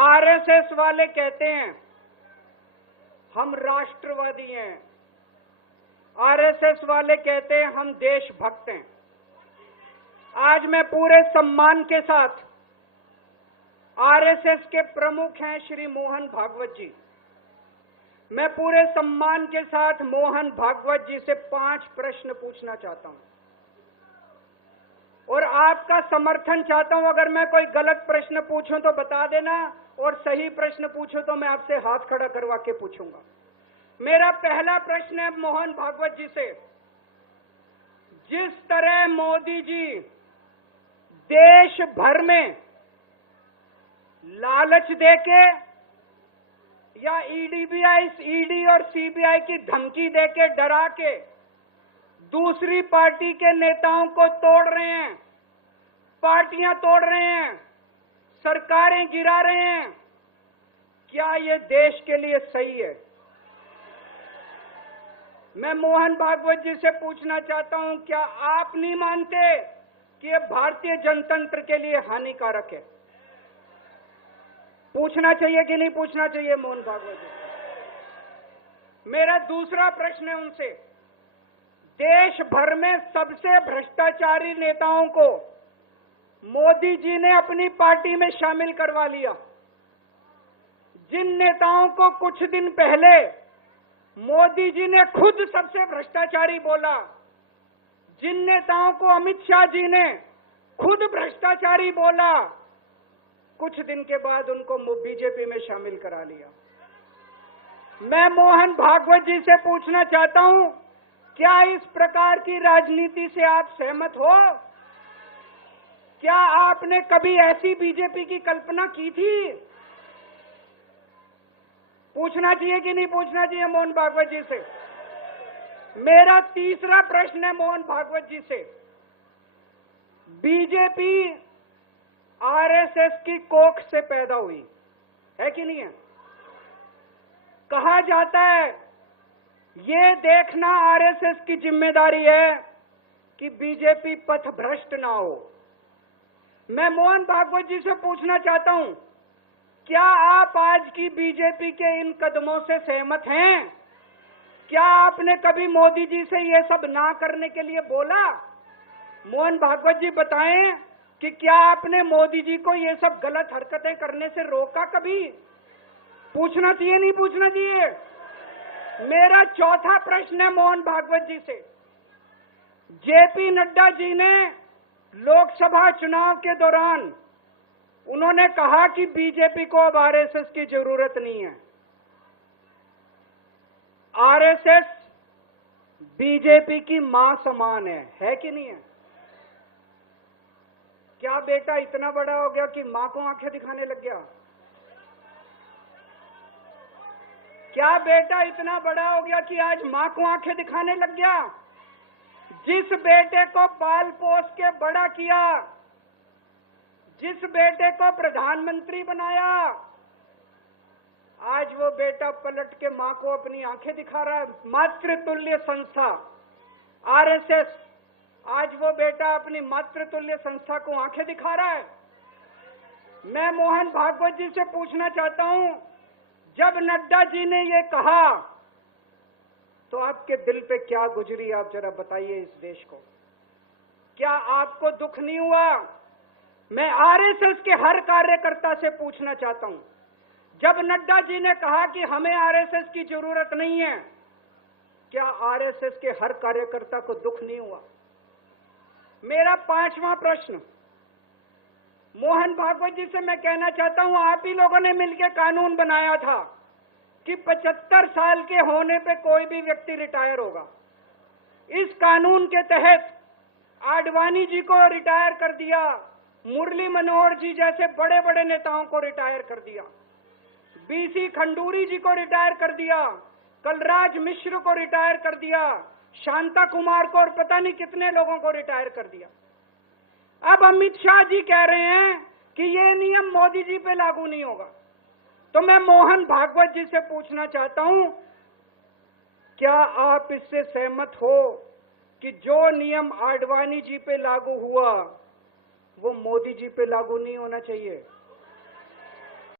RSS वाले कहते हैं हम राष्ट्रवादी हैं, आरएसएस वाले कहते हैं हम देशभक्त हैं। आज मैं पूरे सम्मान के साथ आरएसएस के प्रमुख हैं श्री मोहन भागवत जी, मैं पूरे सम्मान के साथ मोहन भागवत जी से 5 प्रश्न पूछना चाहता हूं और आपका समर्थन चाहता हूं। अगर मैं कोई गलत प्रश्न पूछूं तो बता देना और सही प्रश्न पूछूं तो मैं आपसे हाथ खड़ा करवा के पूछूंगा। मेरा पहला प्रश्न है मोहन भागवत जी से, जिस तरह मोदी जी देश भर में लालच देके या ईडी और सीबीआई की धमकी देके डरा के दूसरी पार्टी के नेताओं को तोड़ रहे हैं, पार्टियां तोड़ रहे हैं, सरकारें गिरा रहे हैं, क्या ये देश के लिए सही है? मैं मोहन भागवत जी से पूछना चाहता हूं, क्या आप नहीं मानते कि ये भारतीय जनतंत्र के लिए हानिकारक है? पूछना चाहिए कि नहीं पूछना चाहिए मोहन भागवत जी? मेरा दूसरा प्रश्न है उनसे, देश भर में सबसे भ्रष्टाचारी नेताओं को मोदी जी ने अपनी पार्टी में शामिल करवा लिया। जिन नेताओं को कुछ दिन पहले मोदी जी ने खुद सबसे भ्रष्टाचारी बोला, जिन नेताओं को अमित शाह जी ने खुद भ्रष्टाचारी बोला, कुछ दिन के बाद उनको बीजेपी में शामिल करा लिया। मैं मोहन भागवत जी से पूछना चाहता हूं, क्या इस प्रकार की राजनीति से आप सहमत हो? क्या आपने कभी ऐसी बीजेपी की कल्पना की थी? पूछना चाहिए कि नहीं पूछना चाहिए मोहन भागवत जी से? मेरा तीसरा प्रश्न है मोहन भागवत जी से, बीजेपी आरएसएस की कोख से पैदा हुई है कि नहीं है? कहा जाता है ये देखना आरएसएस की जिम्मेदारी है कि बीजेपी पथभ्रष्ट ना हो। मैं मोहन भागवत जी से पूछना चाहता हूं, क्या आप आज की बीजेपी के इन कदमों से सहमत हैं? क्या आपने कभी मोदी जी से ये सब ना करने के लिए बोला? मोहन भागवत जी बताएं कि क्या आपने मोदी जी को ये सब गलत हरकतें करने से रोका कभी? पूछना चाहिए नहीं पूछना चाहिए? मेरा चौथा प्रश्न है मोहन भागवत जी से, जेपी नड्डा जी ने लोकसभा चुनाव के दौरान उन्होंने कहा कि बीजेपी को अब आरएसएस की जरूरत नहीं है। आरएसएस बीजेपी की मां समान है कि नहीं है? क्या बेटा इतना बड़ा हो गया कि मां को आंखें दिखाने लग गया? क्या बेटा इतना बड़ा हो गया कि आज मां को आंखें दिखाने लग गया? जिस बेटे को पाल पोस के बड़ा किया, जिस बेटे को प्रधानमंत्री बनाया, आज वो बेटा पलट के मां को अपनी आंखें दिखा रहा है। मातृतुल्य संस्था आरएसएस, आज वो बेटा अपनी मातृतुल्य संस्था को आंखें दिखा रहा है। मैं मोहन भागवत जी से पूछना चाहता हूं, जब नड्डा जी ने ये कहा तो आपके दिल पे क्या गुजरी, आप जरा बताइए इस देश को। क्या आपको दुख नहीं हुआ? मैं आरएसएस के हर कार्यकर्ता से पूछना चाहता हूं, जब नड्डा जी ने कहा कि हमें आरएसएस की जरूरत नहीं है, क्या आरएसएस के हर कार्यकर्ता को दुख नहीं हुआ? मेरा पांचवा प्रश्न मोहन भागवत जी से मैं कहना चाहता हूं, आप ही लोगों ने मिलकर कानून बनाया था कि 75 साल के होने पे कोई भी व्यक्ति रिटायर होगा। इस कानून के तहत आडवाणी जी को रिटायर कर दिया, मुरली मनोहर जी जैसे बड़े बड़े नेताओं को रिटायर कर दिया, बीसी खंडूरी जी को रिटायर कर दिया, कलराज मिश्र को रिटायर कर दिया, शांता कुमार को और पता नहीं कितने लोगों को रिटायर कर दिया। अब अमित शाह जी कह रहे हैं कि ये नियम मोदी जी पे लागू नहीं होगा। तो मैं मोहन भागवत जी से पूछना चाहता हूं, क्या आप इससे सहमत हो कि जो नियम आडवाणी जी पे लागू हुआ वो मोदी जी पे लागू नहीं होना चाहिए?